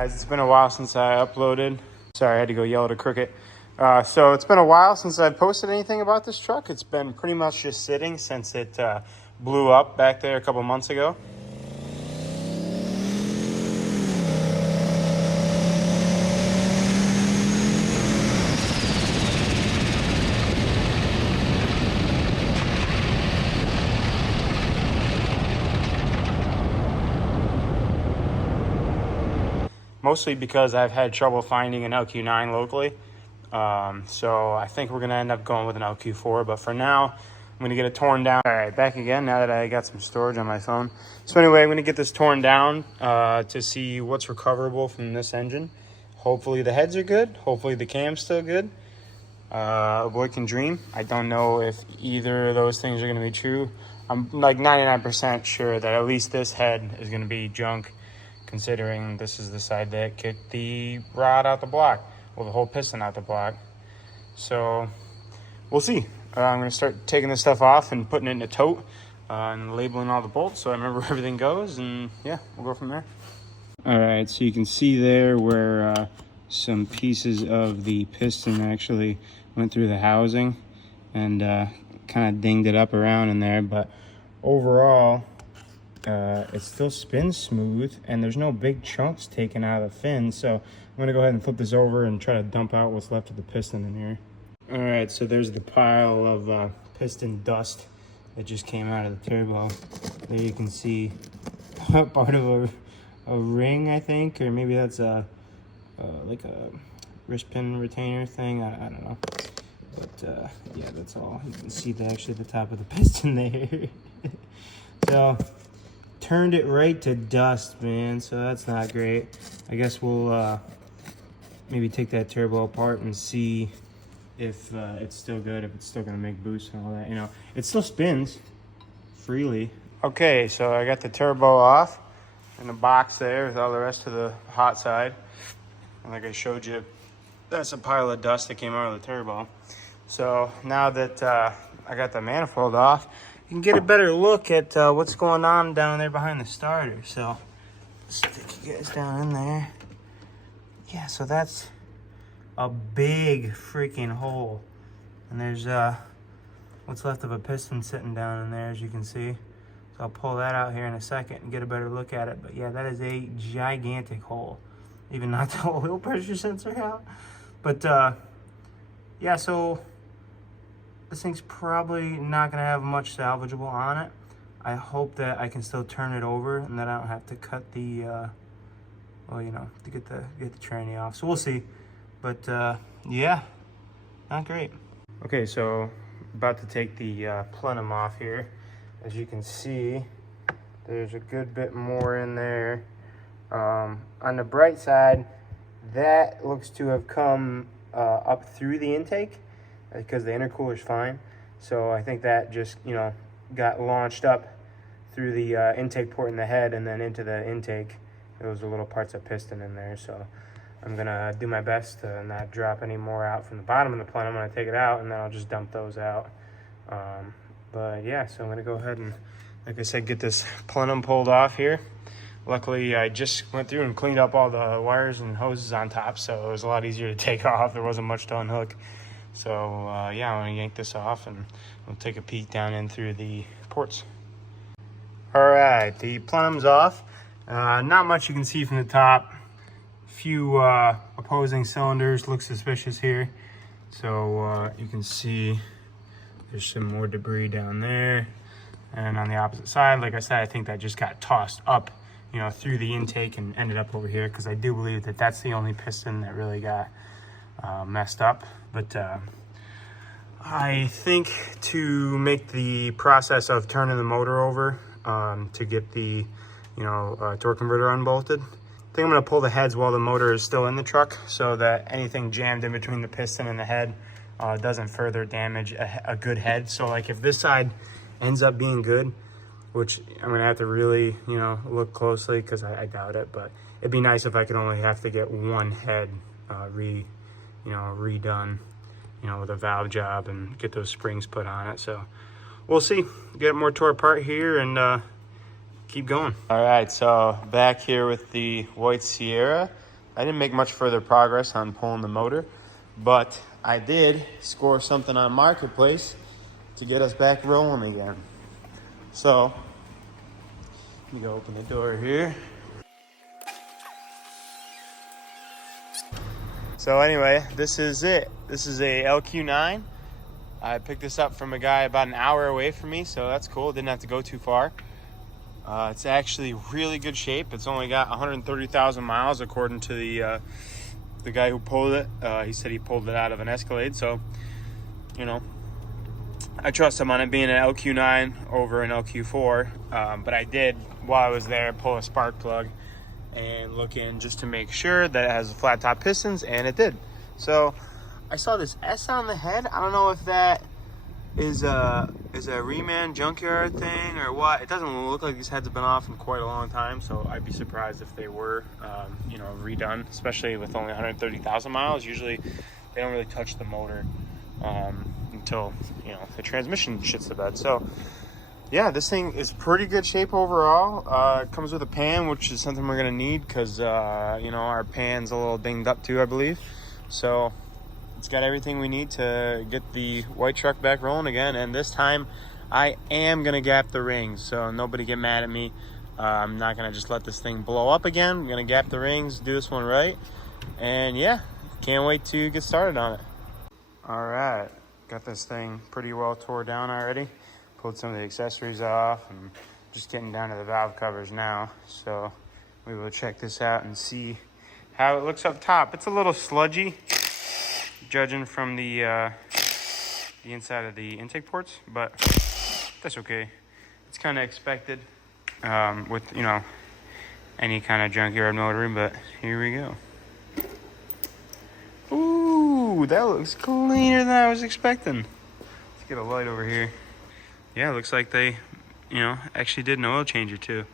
Guys, it's been a while since I uploaded. Sorry, I had to go yell at a cricket. So it's been a while since I've posted anything about this truck. It's been pretty much just sitting since it blew up back there a couple months ago. Mostly because I've had trouble finding an LQ9 locally. So I think we're going to end up going with an LQ4. But for now, I'm going to get it torn down. All right, back again now that I got some storage on my phone. So anyway, I'm going to get this torn down to see what's recoverable from this engine. Hopefully the heads are good. Hopefully the cam's still good. A boy can dream. I don't know if either of those things are going to be true. I'm like 99% sure that at least this head is going to be junk, considering this is the side that kicked the rod out the block, well, the whole piston out the block. So we'll see. I'm going to start taking this stuff off and putting it in a tote and labeling all the bolts so I remember where everything goes, and yeah, we'll go from there. All right, so you can see there where some pieces of the piston actually went through the housing and kind of dinged it up around in there, but overall it still spins smooth and there's no big chunks taken out of the fin. So I'm gonna go ahead and flip this over and try to dump out what's left of the piston in here. All right, so there's the pile of piston dust that just came out of the turbo. There you can see part of a ring, I think, or maybe that's like a wrist pin retainer thing. I don't know, but yeah, that's all. You can see actually the top of the piston there. So turned it right to dust, man, so that's not great. I guess we'll maybe take that turbo apart and see if it's still good, if it's still gonna make boost and all that. You know, it still spins freely. Okay, so I got the turbo off in the box there with all the rest of the hot side, and like I showed you, that's a pile of dust that came out of the turbo. So now that I got the manifold off, you can get a better look at what's going on down there behind the starter. So stick you guys down in there. Yeah, so that's a big freaking hole, and there's what's left of a piston sitting down in there, as you can see. So I'll pull that out here in a second and get a better look at it. But yeah, that is a gigantic hole. Even knocked the oil pressure sensor out. But yeah, so this thing's probably not gonna have much salvageable on it. I hope that I can still turn it over and that I don't have to cut the, well, you know, to get the tranny off. So we'll see. But yeah, not great. Okay, so about to take the plenum off here. As you can see, there's a good bit more in there. On the bright side, that looks to have come up through the intake, because the intercooler's fine. So I think that just, you know, got launched up through the intake port in the head and then into the intake. Those are little parts of piston in there. So I'm gonna do my best to not drop any more out from the bottom of the plenum when I take it out, and then I'll just dump those out. But yeah, so I'm gonna go ahead and, like I said, get this plenum pulled off here. Luckily, I just went through and cleaned up all the wires and hoses on top, so it was a lot easier to take off. There wasn't much to unhook. So yeah, I'm gonna yank this off and we'll take a peek down in through the ports. All right, the plenum's off. Not much you can see from the top. Few opposing cylinders look suspicious here. So you can see there's some more debris down there. And on the opposite side, like I said, I think that just got tossed up, you know, through the intake and ended up over here, because I do believe that that's the only piston that really got messed up. But I think to make the process of turning the motor over to get the, you know, torque converter unbolted, I think I'm going to pull the heads while the motor is still in the truck, so that anything jammed in between the piston and the head doesn't further damage a good head. So like if this side ends up being good, which I'm gonna have to really, you know, look closely, because I doubt it, but it'd be nice if I could only have to get one head redone, you know, with a valve job and get those springs put on it. So we'll see. Get more tore apart here and keep going. All right, so back here with the white Sierra. I didn't make much further progress on pulling the motor, but I did score something on Marketplace to get us back rolling again. So, let me go open the door here. So anyway, this is it. This is a LQ9. I picked this up from a guy about an hour away from me, so that's cool. Didn't have to go too far. It's actually really good shape. It's only got 130,000 miles according to the guy who pulled it. He said he pulled it out of an Escalade, so you know, I trust him on it being an LQ9 over an LQ4. But I did, while I was there, pull a spark plug and look in just to make sure that it has flat top pistons, and it did. So I saw this S on the head. I don't know if that is a reman junkyard thing or what. It doesn't look like these heads have been off in quite a long time, so I'd be surprised if they were you know, redone, especially with only 130,000 miles. Usually they don't really touch the motor until, you know, the transmission shits the bed. So yeah, this thing is pretty good shape overall. It comes with a pan, which is something we're gonna need because you know, our pan's a little dinged up too, I believe. So it's got everything we need to get the white truck back rolling again. And this time I am gonna gap the rings, so nobody get mad at me. I'm not gonna just let this thing blow up again. I'm gonna gap the rings, do this one right, and yeah, can't wait to get started on it. All right, got this thing pretty well tore down already. Pulled some of the accessories off and just getting down to the valve covers now. So we will check this out and see how it looks up top. It's a little sludgy, judging from the inside of the intake ports, but that's okay. It's kind of expected with, you know, any kind of junkyard motor, but here we go. Ooh, that looks cleaner than I was expecting. Let's get a light over here. Yeah, it looks like they, you know, actually did an oil change or two.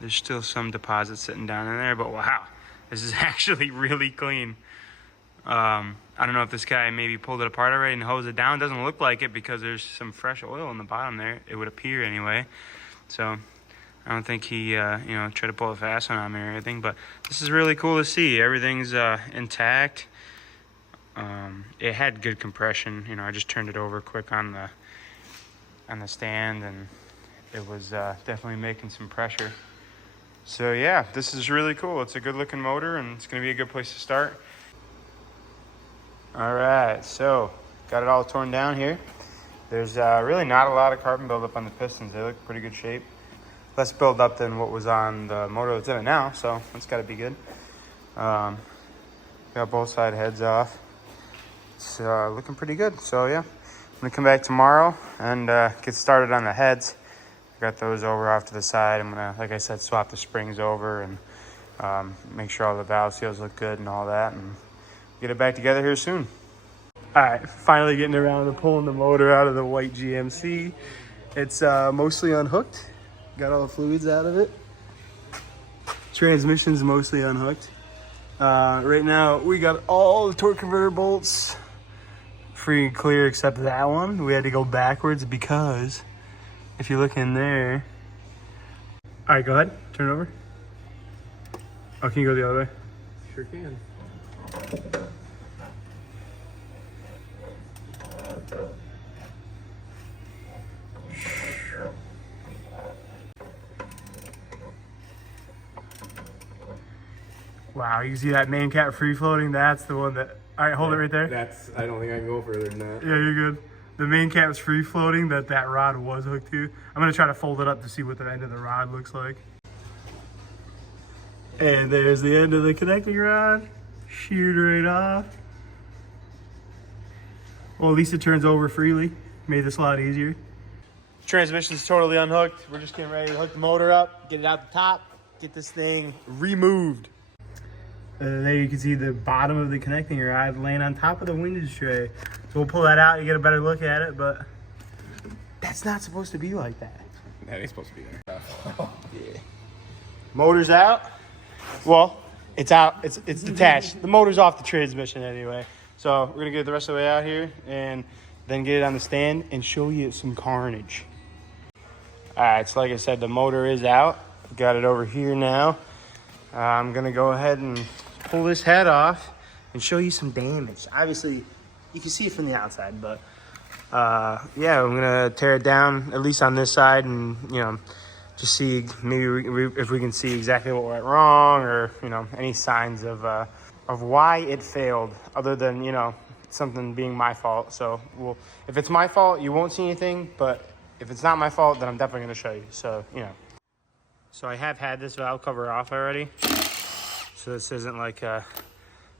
There's still some deposits sitting down in there, but wow, this is actually really clean. I don't know if this guy maybe pulled it apart already and hosed it down. It doesn't look like it because there's some fresh oil in the bottom there. It would appear anyway. So I don't think he, you know, tried to pull a fast one on me or anything. But this is really cool to see. Everything's intact. It had good compression. You know, I just turned it over quick on the stand, and it was definitely making some pressure. So yeah, this is really cool. It's a good looking motor, and it's going to be a good place to start. All right, so got it all torn down here. There's really not a lot of carbon buildup on the pistons. They look pretty good shape. Less buildup than what was on the motor that's in it now, so that's got to be good. Got both side heads off. It's looking pretty good. So yeah, I'm gonna come back tomorrow and get started on the heads. I got those over off to the side. I'm gonna, like I said, swap the springs over and make sure all the valve seals look good and all that, and get it back together here soon. All right, finally getting around to pulling the motor out of the white GMC. It's mostly unhooked. Got all the fluids out of it. Transmission's mostly unhooked. Right now, we got all the torque converter bolts free and clear except that one. We had to go backwards because if you look in there. All right, go ahead, turn it over. Oh, can you go the other way? Sure can. Wow, you see that main cap free floating? That's the one that, all right, hold it right there. That's, I don't think I can go further than that. Yeah, you're good. The main cap's free floating that rod was hooked to. I'm gonna try to fold it up to see what the end of the rod looks like. And there's the end of the connecting rod. Sheared right off. Well, at least it turns over freely. Made this a lot easier. Transmission's totally unhooked. We're just getting ready to hook the motor up, get it out the top, get this thing removed. There you can see the bottom of the connecting rod laying on top of the windage tray. So we'll pull that out, you get a better look at it, but that's not supposed to be like that. That ain't supposed to be there. Yeah. Motor's out. Well, it's out, it's detached. The motor's off the transmission anyway. So we're gonna get the rest of the way out here and then get it on the stand and show you some carnage. All right, so like I said, the motor is out. Got it over here now. I'm gonna go ahead and pull this head off and show you some damage. Obviously, you can see it from the outside, but yeah, I'm gonna tear it down, at least on this side, and, you know, just see maybe if we can see exactly what went wrong, or, you know, any signs of why it failed, other than, you know, something being my fault. So if it's my fault, you won't see anything, but if it's not my fault, then I'm definitely gonna show you. So, you know. So I have had this valve cover off already. So this isn't like a,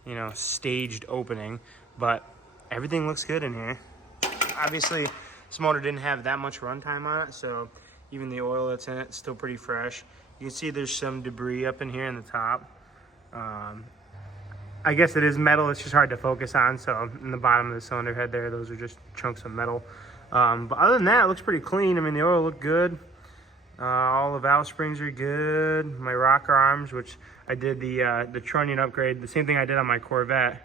you know, staged opening, but everything looks good in here. Obviously, this motor didn't have that much runtime on it, so even the oil that's in it is still pretty fresh. You can see there's some debris up in here in the top. I guess it is metal, it's just hard to focus on. So in the bottom of the cylinder head there, those are just chunks of metal. But other than that, it looks pretty clean. I mean, the oil looked good. All the valve springs are good. My rocker arms, which I did the trunnion upgrade, the same thing I did on my Corvette.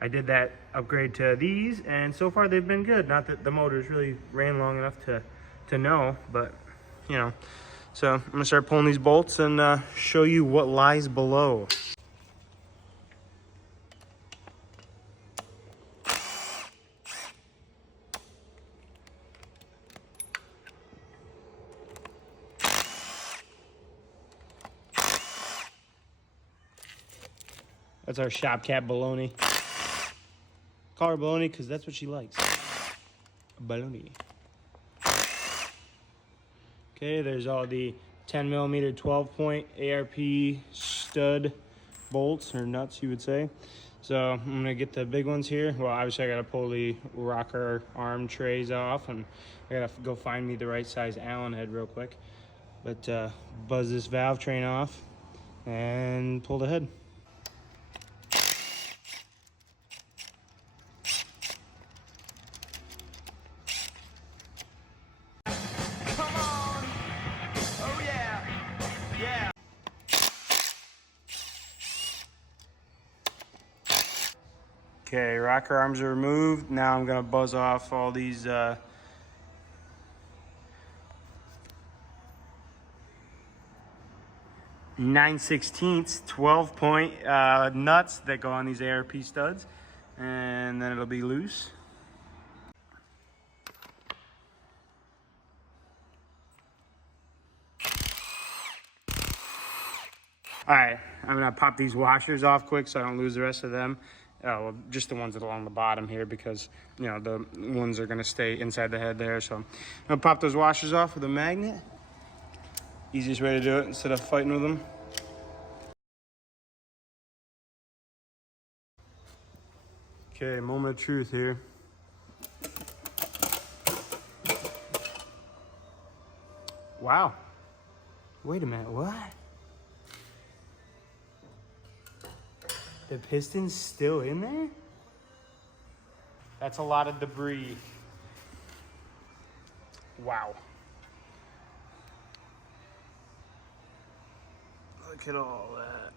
I did that upgrade to these, and so far they've been good. Not that the motors really ran long enough to know, but, you know. So I'm gonna start pulling these bolts and show you what lies below. That's our shop cat, Baloney. Call her Baloney because that's what she likes. Baloney. Okay, there's all the 10 millimeter 12-point ARP stud bolts, or nuts, you would say. So I'm gonna get the big ones here. Well, obviously I gotta pull the rocker arm trays off, and I gotta go find me the right size Allen head real quick. But buzz this valve train off and pull the head. Okay, rocker arms are removed. Now I'm gonna buzz off all these 9/16 12-point nuts that go on these ARP studs, and then it'll be loose. All right, I'm gonna pop these washers off quick so I don't lose the rest of them. Well, just the ones that are along the bottom here, because, you know, the ones are gonna stay inside the head there. So I'm gonna pop those washers off with a magnet. Easiest way to do it instead of fighting with them. Okay, moment of truth here. Wow. Wait a minute, what? The piston's still in there? That's a lot of debris. Wow. Look at all that.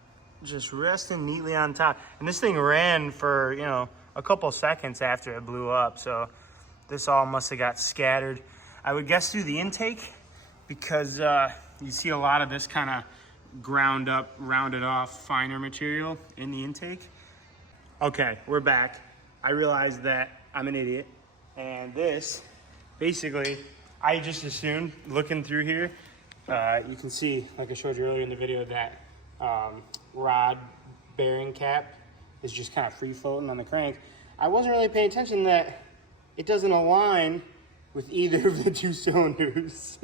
Just resting neatly on top. And this thing ran for, you know, a couple seconds after it blew up. So this all must have got scattered. I would guess through the intake, because you see a lot of this kind of ground up, rounded off, finer material in the intake. Okay, we're back. I realized that I'm an idiot. And this, basically, I just assumed, looking through here, you can see, like I showed you earlier in the video, that rod bearing cap is just kind of free floating on the crank. I wasn't really paying attention that it doesn't align with either of the two cylinders.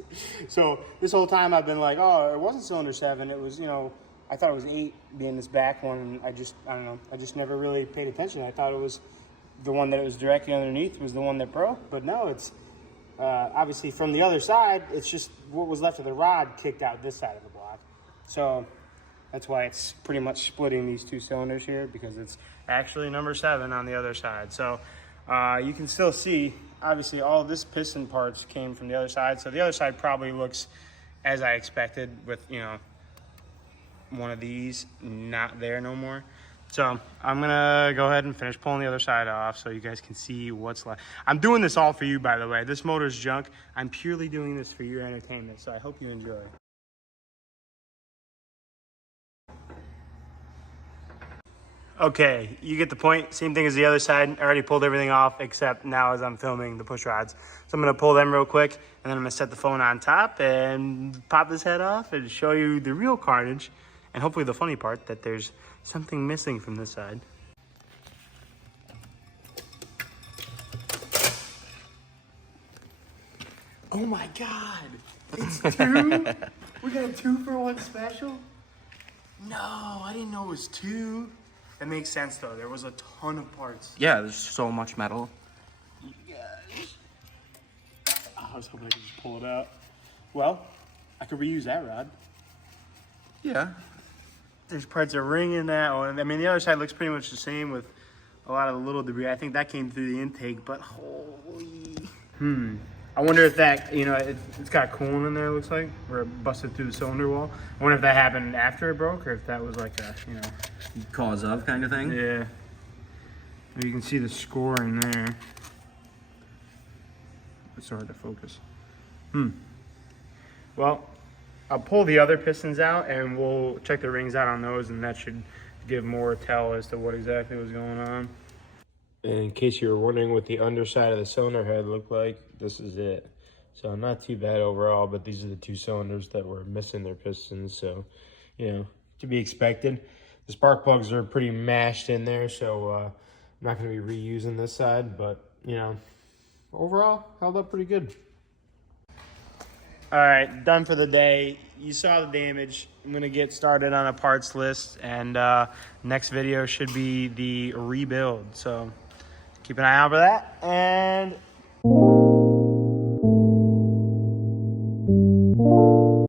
So this whole time I've been like, oh, it wasn't cylinder 7. It was, you know, I thought it was 8 being this back one. And I don't know, I just never really paid attention. I thought it was the one that it was directly underneath was the one that broke. But no, it's obviously from the other side, it's just what was left of the rod kicked out this side of the block. So that's why it's pretty much splitting these two cylinders here, because it's actually number 7 on the other side. So you can still see, obviously, all this piston parts came from the other side. So the other side probably looks as I expected, with, you know, one of these not there no more. So I'm gonna go ahead and finish pulling the other side off so you guys can see what's left. I'm doing this all for you, by the way. This motor's junk. I'm purely doing this for your entertainment, so I hope you enjoy. Okay, you get the point. Same thing as the other side. I already pulled everything off except now as I'm filming the push rods. So I'm gonna pull them real quick and then I'm gonna set the phone on top and pop this head off and show you the real carnage. And hopefully the funny part that there's something missing from this side. Oh my God, it's 2? We got a 2-for-1 special? No, I didn't know it was 2. That makes sense though, there was a ton of parts. Yeah, there's so much metal. Gosh. I was hoping I could just pull it out. Well, I could reuse that rod. Yeah. There's parts of ring in that one. I mean, the other side looks pretty much the same with a lot of the little debris. I think that came through the intake, but holy. I wonder if that, you know, it's got coolant in there, it looks like, where it busted through the cylinder wall. I wonder if that happened after it broke or if that was like a, you know. Cause of kind of thing? Yeah. You can see the scoring there. It's hard to focus. Well, I'll pull the other pistons out and we'll check the rings out on those, and that should give more tell as to what exactly was going on. And in case you were wondering what the underside of the cylinder head looked like, this is it. So not too bad overall, but these are the 2 cylinders that were missing their pistons. So, you know, to be expected. The spark plugs are pretty mashed in there, so I'm not going to be reusing this side, but, you know, overall, held up pretty good. All right, done for the day. You saw the damage. I'm going to get started on a parts list, and next video should be the rebuild. So keep an eye out for that, and